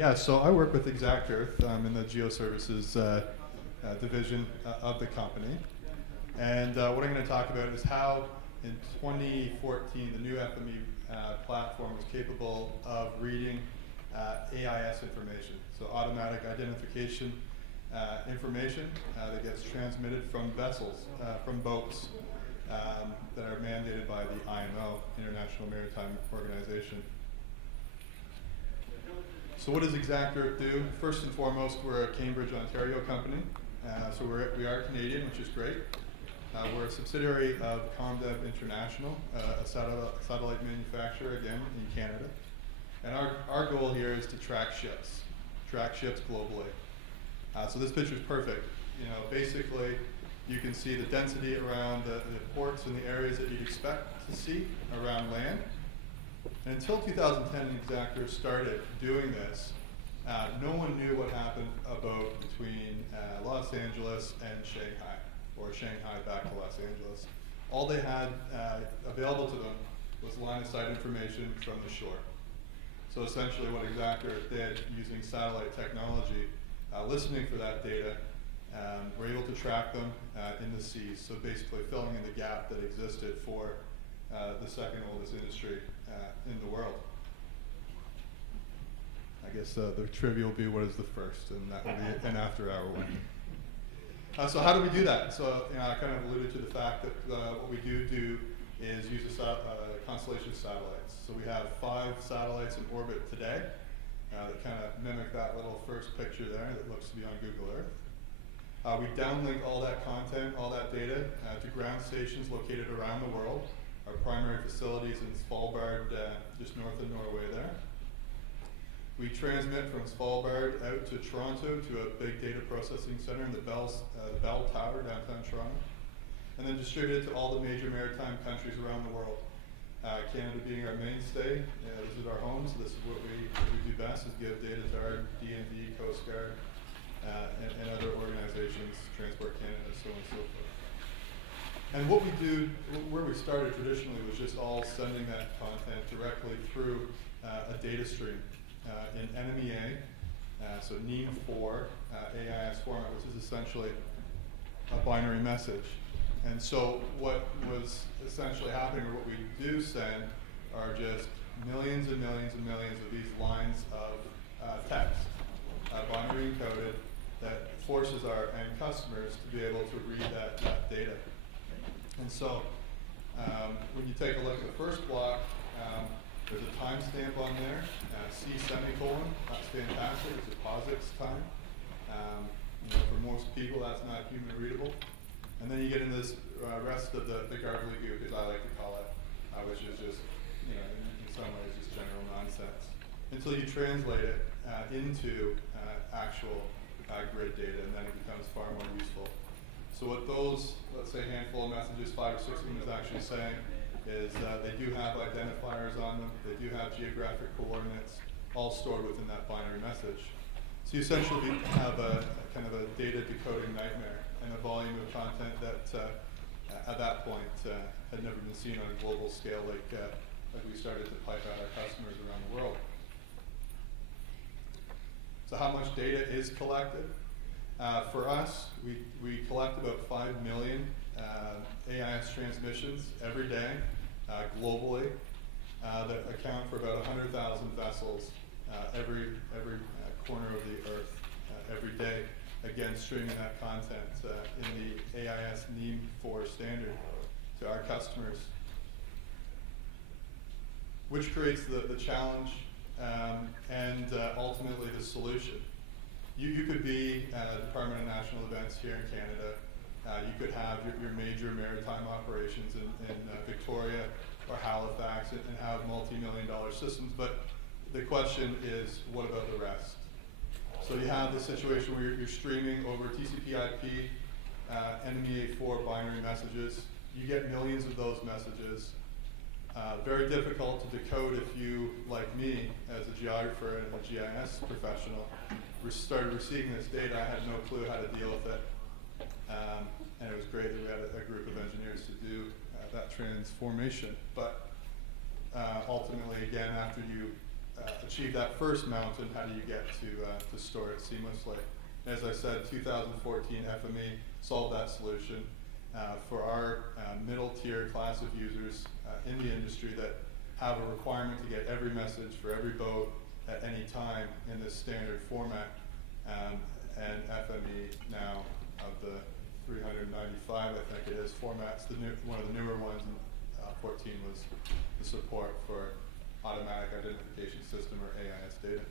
Yeah, so I work with Exacto. I'm in the Geoservices division of the company. And what I'm going to talk about is how in 2014 the new FME platform was capable of reading AIS information, so automatic identification information that gets transmitted from vessels, from boats that are mandated by the IMO, International Maritime Organization. So what does Exacto do? First and foremost, we're a Cambridge, Ontario company. So we are Canadian, which is great. We're a subsidiary of Comdev International, a satellite manufacturer, again, in Canada. And our goal here is to track ships globally. So this picture is perfect. Basically, you can see the density around the ports and the areas that you'd expect to see around land. And until 2010, Exacto started doing this, no one knew what happened about between Los Angeles and Shanghai, or Shanghai back to Los Angeles. All they had available to them was line of sight information from the shore. So essentially what Exacto did, using satellite technology, listening for that data, we're able to track them in the seas, so basically filling in the gap that existed for the second oldest industry in the world. I guess the trivia will be what is the first, and that will be an after-hour one. So how do we do that? So I kind of alluded to the fact that what we do is use a constellation of satellites. So we have 5 satellites in orbit today that kind of mimic that little first picture there that looks to be on Google Earth. We downlink all that content, all that data to ground stations located around the world. Our primary facilities in Svalbard, just north of Norway there. We transmit from Svalbard out to Toronto to a big data processing center in the Bell Tower, downtown Toronto, and then distribute it to all the major maritime countries around the world. Canada being our mainstay, this is our home, so this is what we do best, is give data to our DND, Coast Guard, and other organizations, Transport Canada, so on and so forth. And what we do, where we started traditionally, was just all sending that content directly through a data stream in NMEA, so NEAM4 AIS format, which is essentially a binary message. And so what was essentially happening, or what we do send, are just millions and millions and millions of these lines of text, binary encoded, that forces our end customers to be able to read that data. And so when you take a look at the first block, there's a timestamp on there, C semicolon, that's fantastic, it's a POSIX time. For most people, that's not human readable. And then you get into this rest of the gobbledygook, as I like to call it, which is just, in some ways, just general nonsense, until you translate it into actual grid data, and then it becomes far more useful. So what those, let's say, handful of messages, 5 or 6 of them, is actually saying is they do have identifiers on them, they do have geographic coordinates, all stored within that binary message. So you essentially have a kind of a data decoding nightmare, and a volume of content that at that point had never been seen on a global scale like we started to pipe out our customers around the world. So how much data is collected? For us, we collect about 5 million AIS transmissions every day globally that account for about 100,000 vessels every corner of the earth every day, again streaming that content in the AIS NEAM4 standard to our customers, which creates the challenge and ultimately the solution. You could be the Department of National Defence here in Canada. You could have your major maritime operations in Victoria or Halifax and have multi-million-dollar systems, but the question is, what about the rest? So you have the situation where you're streaming over TCP/IP, NMEA4 binary messages. You get millions of those messages. Very difficult to decode if you, like me, as a geographer and a GIS professional, started receiving this data. I had no clue how to deal with it. And it was great that we had a group of engineers to do that transformation. But ultimately, again, after you achieve that first mountain, how do you get to store it seamlessly? As I said, 2014 FME solved that solution for our middle tier class of users in the industry that have a requirement to get every message for every boat at any time in this standard format. And FME now, of the 395, I think it is, formats, one of the newer ones, 14 was the support for automatic identification system, or AIS data.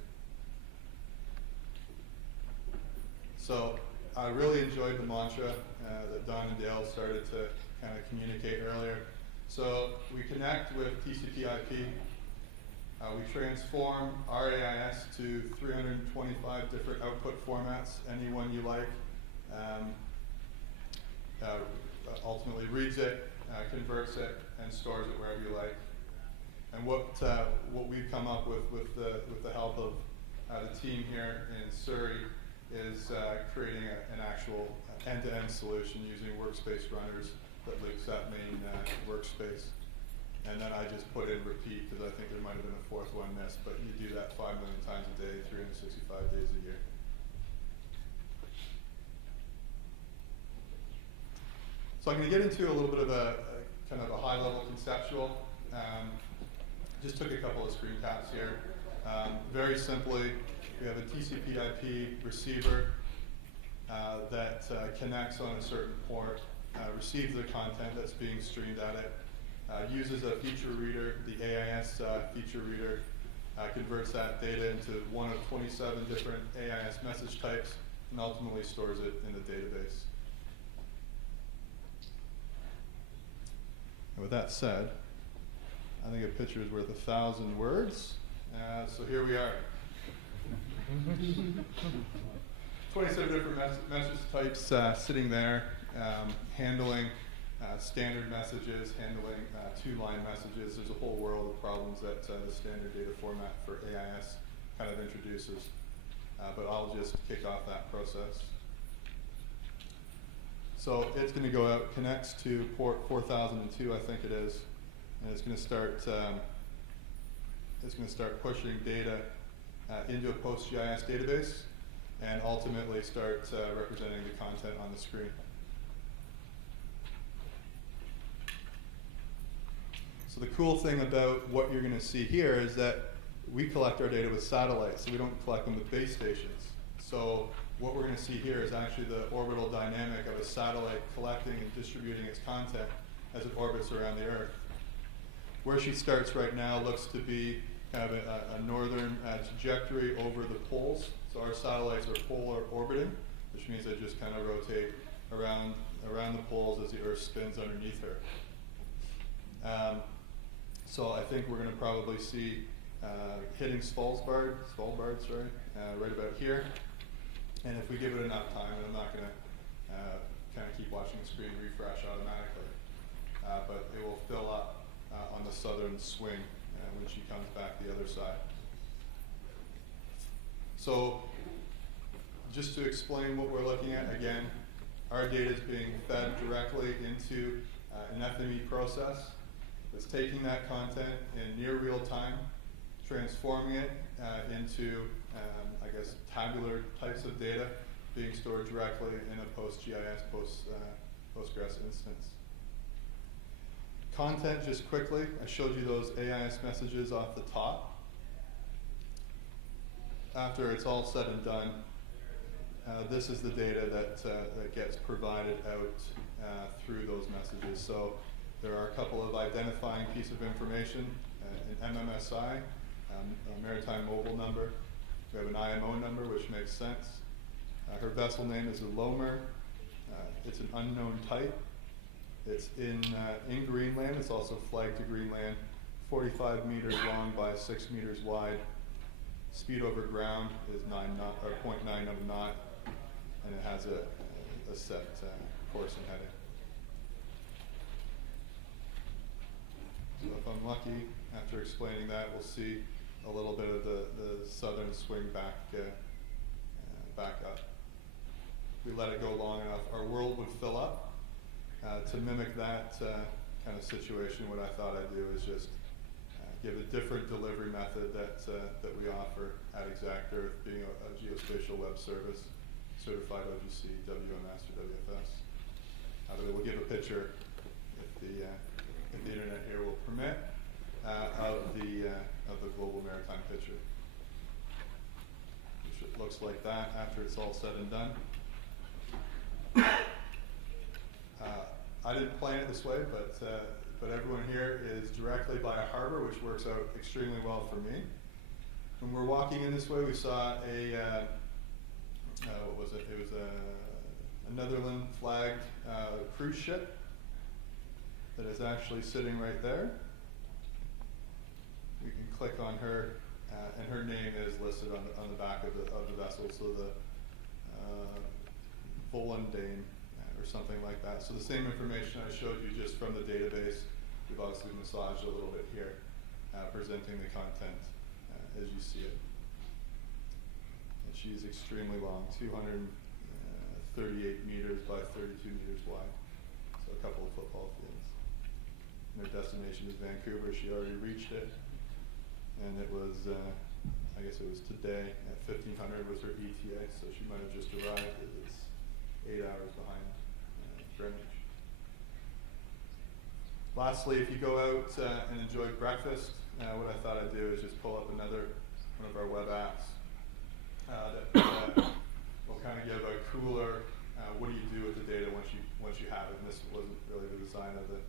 So I really enjoyed the mantra that Don and Dale started to kind of communicate earlier. So we connect with TCP/IP. We transform our AIS to 325 different output formats, any one you like. Ultimately reads it, converts it, and stores it wherever you like. And what we've come up with the help of the team here in Surrey is creating an actual end-to-end solution using workspace runners that links that main workspace. And then I just put in repeat because I think there might have been a fourth one missed, but you do that 5 million times a day, 365 days a year. So I'm going to get into a little bit of a kind of a high-level conceptual. Just took a couple of screen caps here. Very simply, we have a TCP/IP receiver that connects on a certain port, receives the content that's being streamed at it, uses a feature reader, the AIS feature reader, converts that data into one of 27 different AIS message types, and ultimately stores it in the database. And with that said, I think a picture is worth 1,000 words. So here we are. 27 different message types sitting there, handling standard messages, handling two-line messages. There's a whole world of problems that the standard data format for AIS kind of introduces. But I'll just kick off that process. So it's going to go out, connects to port 4002, I think it is, and it's going to start pushing data into a PostGIS database, and ultimately start representing the content on the screen. So the cool thing about what you're going to see here is that we collect our data with satellites, so we don't collect them with base stations. So what we're going to see here is actually the orbital dynamic of a satellite collecting and distributing its content as it orbits around the Earth. Where she starts right now looks to be kind of a northern trajectory over the poles. So our satellites are polar orbiting, which means they just kind of rotate around the poles as the Earth spins underneath her. So I think we're going to probably see hitting Svalbard, right about here. And if we give it enough time, and I'm not going to kind of keep watching the screen refresh automatically, but it will fill up on the southern swing when she comes back the other side. So just to explain what we're looking at, again, our data is being fed directly into an FME process that's taking that content in near real time, transforming it into, I guess, tabular types of data being stored directly in a PostGIS, Postgres instance. Content, just quickly, I showed you those AIS messages off the top. After it's all said and done, this is the data that gets provided out through those messages. So there are a couple of identifying pieces of information, an MMSI, a maritime mobile number. We have an IMO number, which makes sense. Her vessel name is a Lomer. It's an unknown type. It's in Greenland. It's also flagged to Greenland, 45 meters long by 6 meters wide. Speed over ground is 0.9 of a knot, and it has a set course and heading. So if I'm lucky, after explaining that, we'll see a little bit of the southern swing back up. If we let it go long enough, our world would fill up. To mimic that kind of situation, what I thought I'd do is just give a different delivery method that we offer at Exacto, being a geospatial web service, certified OGC, WMS, or WFS. But it will give a picture, if the internet here will permit, of the global maritime picture, which it looks like that after it's all said and done. I didn't plan it this way, but everyone here is directly by a harbor, which works out extremely well for me. When we're walking in this way, we saw what was it? It was a Netherlands flagged cruise ship that is actually sitting right there. We can click on her, and her name is listed on the back of the vessel. So the Volendane, or something like that. So the same information I showed you just from the database, we've obviously massaged a little bit here, presenting the content as you see it. And she's extremely long, 238 meters by 32 meters wide, so a couple of football fields. And her destination is Vancouver. She already reached it, and it was, I guess it was today at 1500 was her ETA, so she might have just arrived. It's 8 hours behind Greenwich. Lastly, if you go out and enjoy breakfast, what I thought I'd do is just pull up another one of our web apps that will kind of give a cooler, what do you do with the data once you have it? And this wasn't really the design of the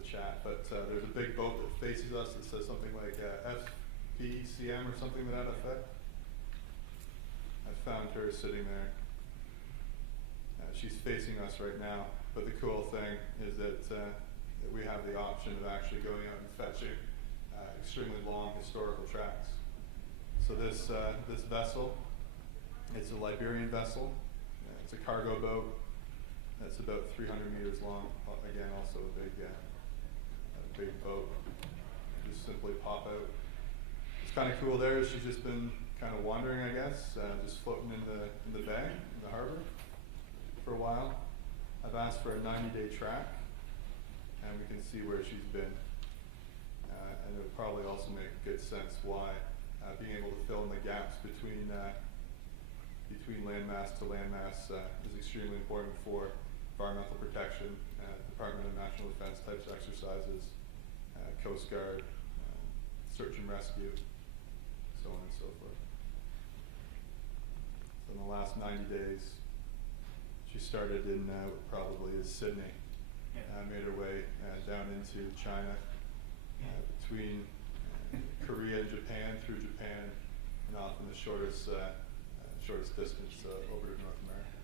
chat, but there's a big boat that faces us that says something like FPCM or something to that effect. I found her sitting there. She's facing us right now, but the cool thing is that we have the option of actually going out and fetching extremely long historical tracks. So this vessel, it's a Liberian vessel. It's a cargo boat that's about 300 meters long. Again, also a big boat. Just simply pop out. It's kind of cool there. She's just been kind of wandering, I guess, just floating in the bay, in the harbor, for a while. I've asked for a 90-day track, and we can see where she's been. And it would probably also make good sense why being able to fill in the gaps between landmass to landmass is extremely important for environmental protection, Department of National Defense types exercises, Coast Guard, search and rescue, so on and so forth. So in the last 90 days, she started in what probably is Sydney, made her way down into China, between Korea and Japan, through Japan, and off in the shortest distance over to North America.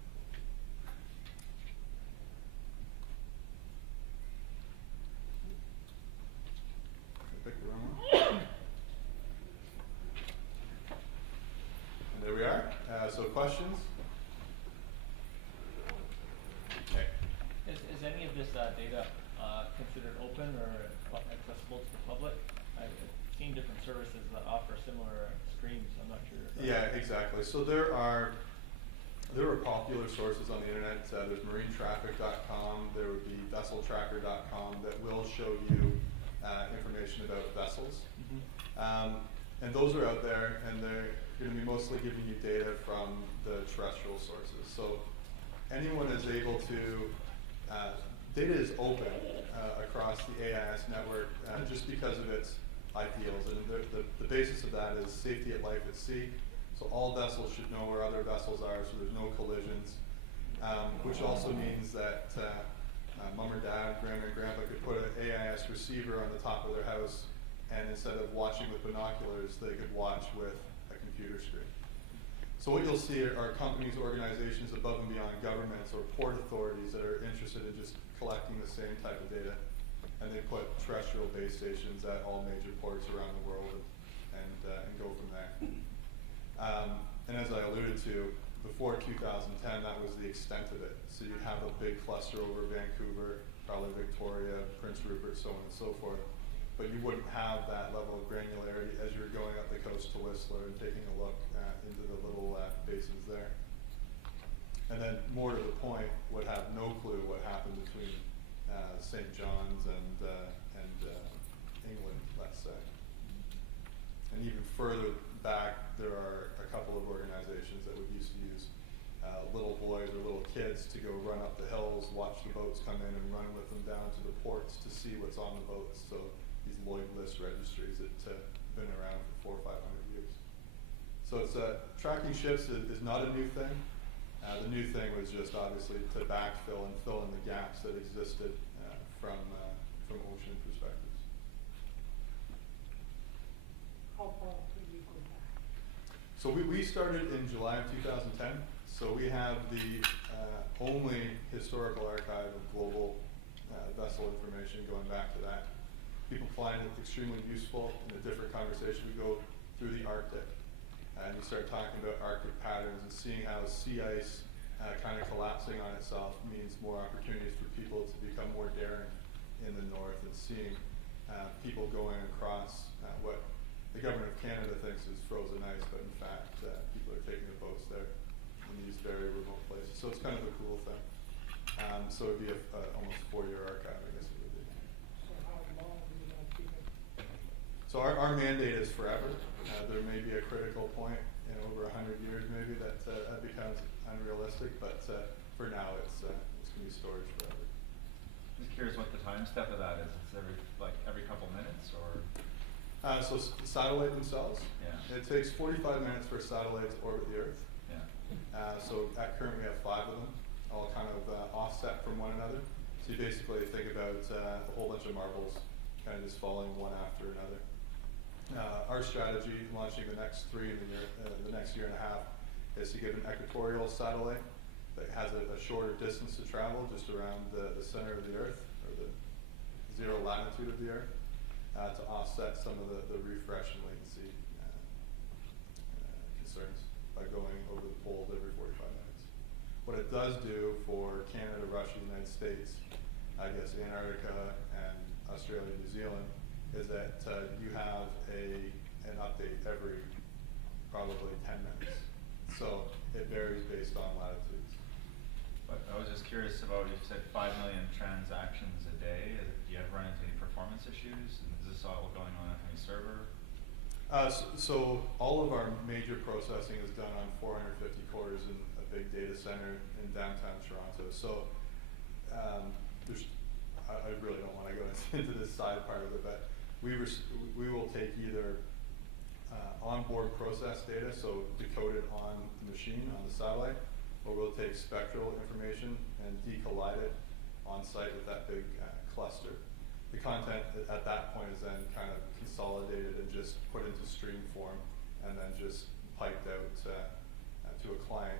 I picked the wrong one. And there we are. So questions? Okay. Is any of this data considered open or accessible to the public? I've seen different services that offer similar streams. I'm not sure. Yeah, exactly. So there are popular sources on the internet. There's marinetraffic.com. There would be vesseltracker.com that will show you information about vessels. Mm-hmm. And those are out there, and they're going to be mostly giving you data from the terrestrial sources. So anyone is able to, data is open across the AIS network just because of its ideals. And the basis of that is safety at life at sea. So all vessels should know where other vessels are, so there's no collisions, which also means that mom or dad, grandma and grandpa could put an AIS receiver on the top of their house, and instead of watching with binoculars, they could watch with a computer screen. So what you'll see are companies, organizations above and beyond governments or port authorities that are interested in just collecting the same type of data, and they put terrestrial base stations at all major ports around the world and go from there. And as I alluded to, before 2010, that was the extent of it. So you'd have a big cluster over Vancouver, probably Victoria, Prince Rupert, so on and so forth. But you wouldn't have that level of granularity as you're going up the coast to Whistler and taking a look into the little basins there. And then more to the point, would have no clue what happened between St. John's and England, let's say. come in and run with them down to the ports to see what's on the boats. So these Lloyd list registries that have been around for 400 or 500 years. So it's tracking ships is not a new thing. The new thing was just obviously to backfill and fill in the gaps that existed from ocean perspectives. How far could we go back? So we started in July of 2010. So we have the only historical archive of global vessel information going back to that. People find it extremely useful. In a different conversation, we go through the Arctic and you start talking about Arctic patterns and seeing how sea ice kind of collapsing on itself means more opportunities for people to become more daring in the north, and seeing people going across what the government of Canada thinks is frozen ice, but in fact people are taking the boats there in these very remote places. So it's kind of a cool thing. So it'd be almost 4-year archive, I guess it would be. So how long are we gonna keep it? So our mandate is forever. There may be a critical point in over 100 years maybe that becomes unrealistic, but for now it's going to be storage forever. Just curious what the time step of that is. It's every couple minutes, or? So satellite themselves, Yeah. it takes 45 minutes for a satellite to orbit the Earth. Yeah. So at current we have 5 of them, all kind of offset from one another. So you basically think about a whole bunch of marbles kind of just falling one after another. Our strategy, launching the next 3 in the next year and a half, is to give an equatorial satellite that has a shorter distance to travel, just around the center of the Earth, or the 0 latitude of the Earth, to offset some of the refresh and latency concerns by going over the poles every 45 minutes. What it does do for Canada, Russia, United States, I guess Antarctica, and Australia, New Zealand, is that you have an update every probably 10 minutes. So it varies based on latitudes. But I was just curious about, you said 5 million transactions a day. Do you ever run into any performance issues? And is this all going on any server? So all of our major processing is done on 450 cores in a big data center in downtown Toronto. So I really don't want to go into this side part of it, but we will take either onboard process data, so decoded on the machine, on the satellite, or we'll take spectral information and decollide it on site with that big cluster. The content at that point is then kind of consolidated and just put into stream form, and then just piped out to a client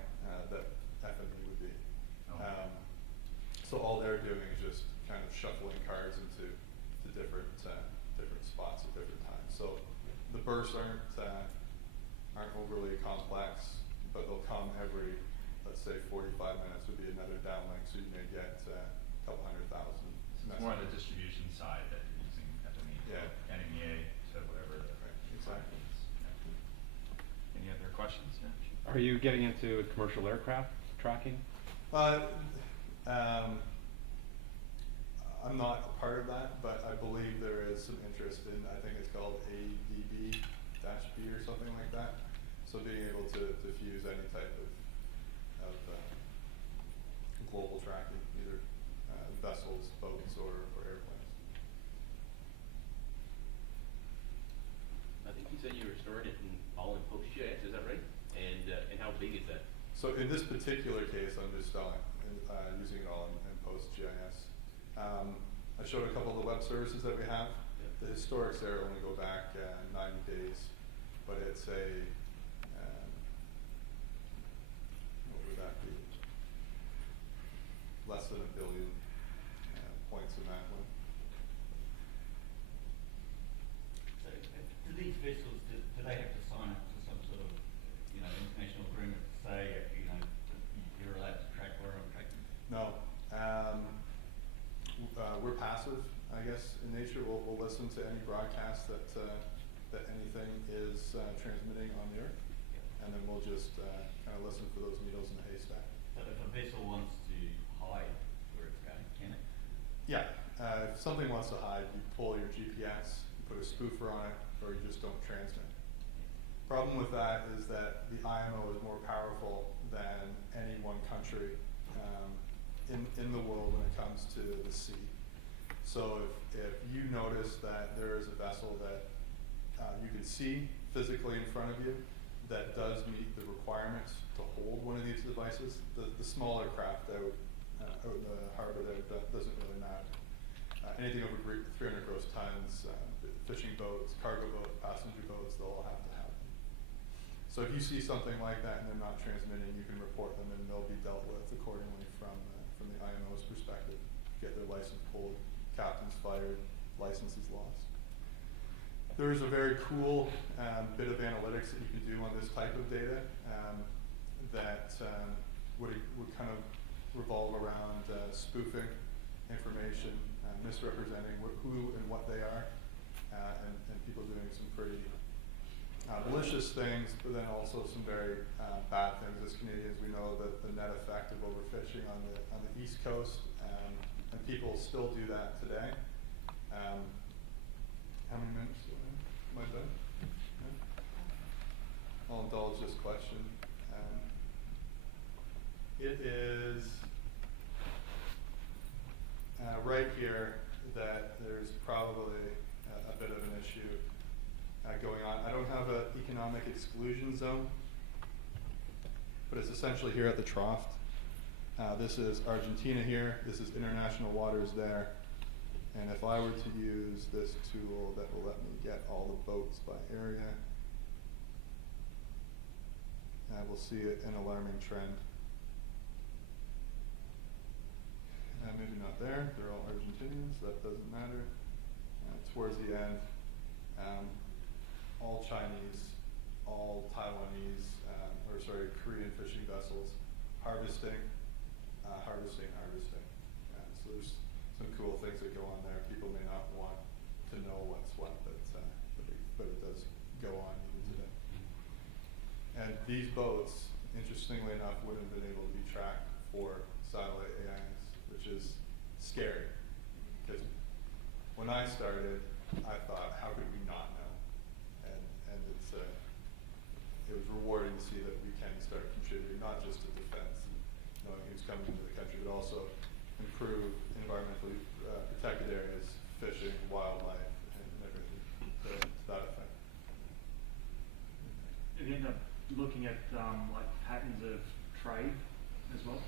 that FME would be. Oh. So all they're doing is just kind of shuffling cards into different spots at different times. So the bursts aren't overly complex, but they'll come every, let's say 45 minutes would be another downlink, so you may get a couple 100,000. It's more on the distribution side that you're using FME, Yeah. NMEA to whatever the Exactly. is. Yeah. Any other questions? Yeah. Are you getting into commercial aircraft tracking? I'm not a part of that, but I believe there is some interest in, I think it's called ADB-B or something like that. So being able to fuse any type of global tracking, either vessels, boats, or airplanes. I think you said you were storing it all in PostGIS, is that right? And how big is that? So in this particular case, I'm just using it all in PostGIS. I showed a couple of the web services that we have. Yeah. The historics there only go back 90 days, but it's what would that be? Less than 1 billion points in that one. Do these vessels, do they have to sign up to some sort of, international agreement to say, you're allowed to track where I'm tracking? No. We're passive, I guess, in nature. We'll listen to any broadcast that anything is transmitting on the Earth, and then we'll just kind of listen for those needles in the haystack. But if a vessel wants to hide where it's going, can it? Yeah. If something wants to hide, you pull your GPS, you put a spoofer on it, or you just don't transmit. Problem with that is that the IMO is more powerful than any one country in the world when it comes to the sea. So if you notice that there is a vessel that you can see physically in front of you that does meet the requirements to hold one of these devices, the smaller craft out in the harbor there doesn't really matter. Anything over 300 gross tons, fishing boats, cargo boats, passenger boats, they'll all have to have them. So if you see something like that and they're not transmitting, you can report them and they'll be dealt with accordingly from the IMO's perspective. Get their license pulled, captains fired, licenses lost. There's a very cool bit of analytics that you can do on this type of data that would kind of revolve around spoofing information, misrepresenting who and what they are, and people doing some pretty malicious things, but then also some very bad things. As Canadians, we know that the net effect of overfishing on the East Coast, and people still do that today. How many minutes am I done? Yeah. I'll indulge this question. It is right here that there's probably a bit of an issue going on. I don't have an economic exclusion zone, but it's essentially here at the trough. This is Argentina here, this is international waters there, and if I were to use this tool that will let me get all the boats by area, we'll see an alarming trend. Maybe not there, they're all Argentinians, that doesn't matter. Towards the end, all Chinese, all Taiwanese, Korean fishing vessels harvesting. So there's some cool things that go on there. People may not want to know what's what, but it does go on even today. And these boats, interestingly enough, wouldn't have been able to be tracked for satellite AIS, which is scary. Because when I started, I thought, how could we not know? And it was rewarding to see that we can start contributing, not just to defense, knowing who's coming into the country, but also improve environmentally protected areas, fishing, wildlife, and everything to that effect. Have you ended up looking at like patterns of trade as well?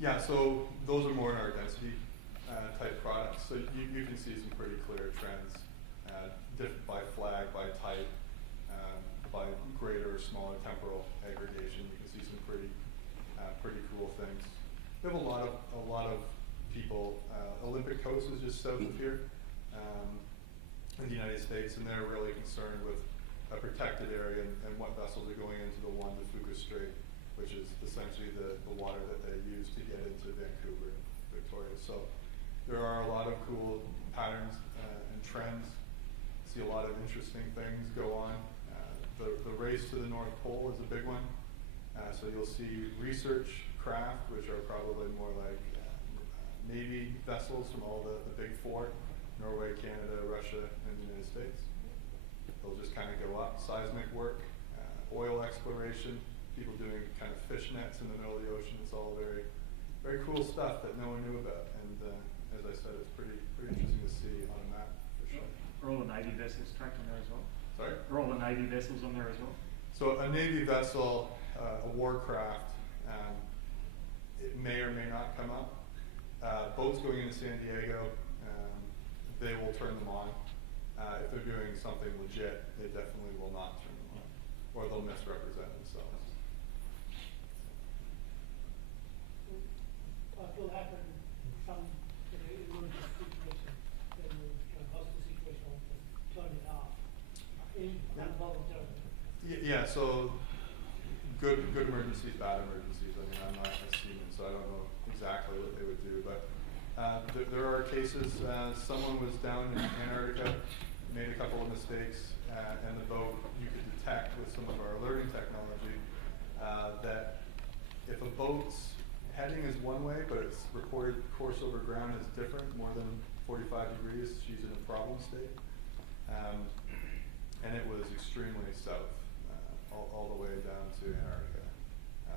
Yeah, so those are more in our density type products. So you can see some pretty clear trends, by flag, by type, by greater or smaller temporal aggregation. You can see some pretty cool things. We have a lot of people. Olympic Coast is just south of here in the United States, and they're really concerned with a protected area and what vessels are going into the Juan de Fuca Strait, which is essentially the water that they use to get into Vancouver and Victoria. So there are a lot of cool patterns and trends. See a lot of interesting things go on. The race to the North Pole is a big one. So you'll see research craft, which are probably more like Navy vessels from all the big four, Norway, Canada, Russia, and the United States. They'll just kind of go up. Seismic work, oil exploration, people doing kind of fish nets in the middle of the ocean. It's all very, very cool stuff that no one knew about. And as I said, it's pretty interesting to see on a map for sure. Are all the Navy vessels tracked on there as well? Sorry? Are all the Navy vessels on there as well? So a Navy vessel, a warcraft, it may or may not come up. Boats going into San Diego, they will turn them on. If they're doing something legit, they definitely will not turn them on, or they'll misrepresent themselves. What will happen in some emergency situation, when you can hostage situation, just turn it off, involuntarily? Yeah, so good emergencies, bad emergencies. I mean, I'm not a seaman, so I don't know exactly what they would do, but there are cases, someone was down in Antarctica, made a couple of mistakes, and the boat, you could detect with some of our alerting technology, that if a boat's heading is one way, but its reported course over ground is different, more than 45 degrees, she's in a problem state. And it was extremely south, all the way down to Antarctica,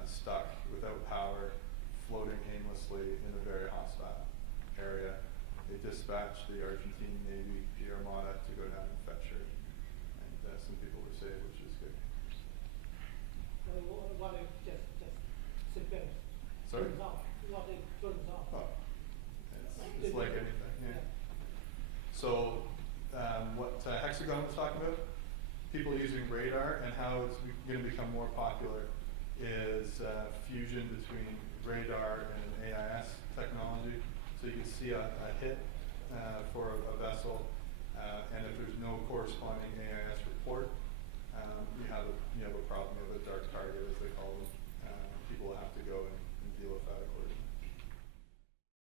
stuck without power, floating aimlessly in a very hostile area. They dispatched the Argentine Navy Pierre Armada to go down and fetch her, and some people were saved, which is good. What if just sequence Sorry? turns off? What if turns off? Oh, it's like anything, yeah. So, what Hexagon was talking about, people using radar and how it's going to become more popular is fusion between radar and AIS technology. So you can see a hit for a vessel, and if there's no corresponding AIS report, you have a problem. You have a dark target, as they call them. People have to go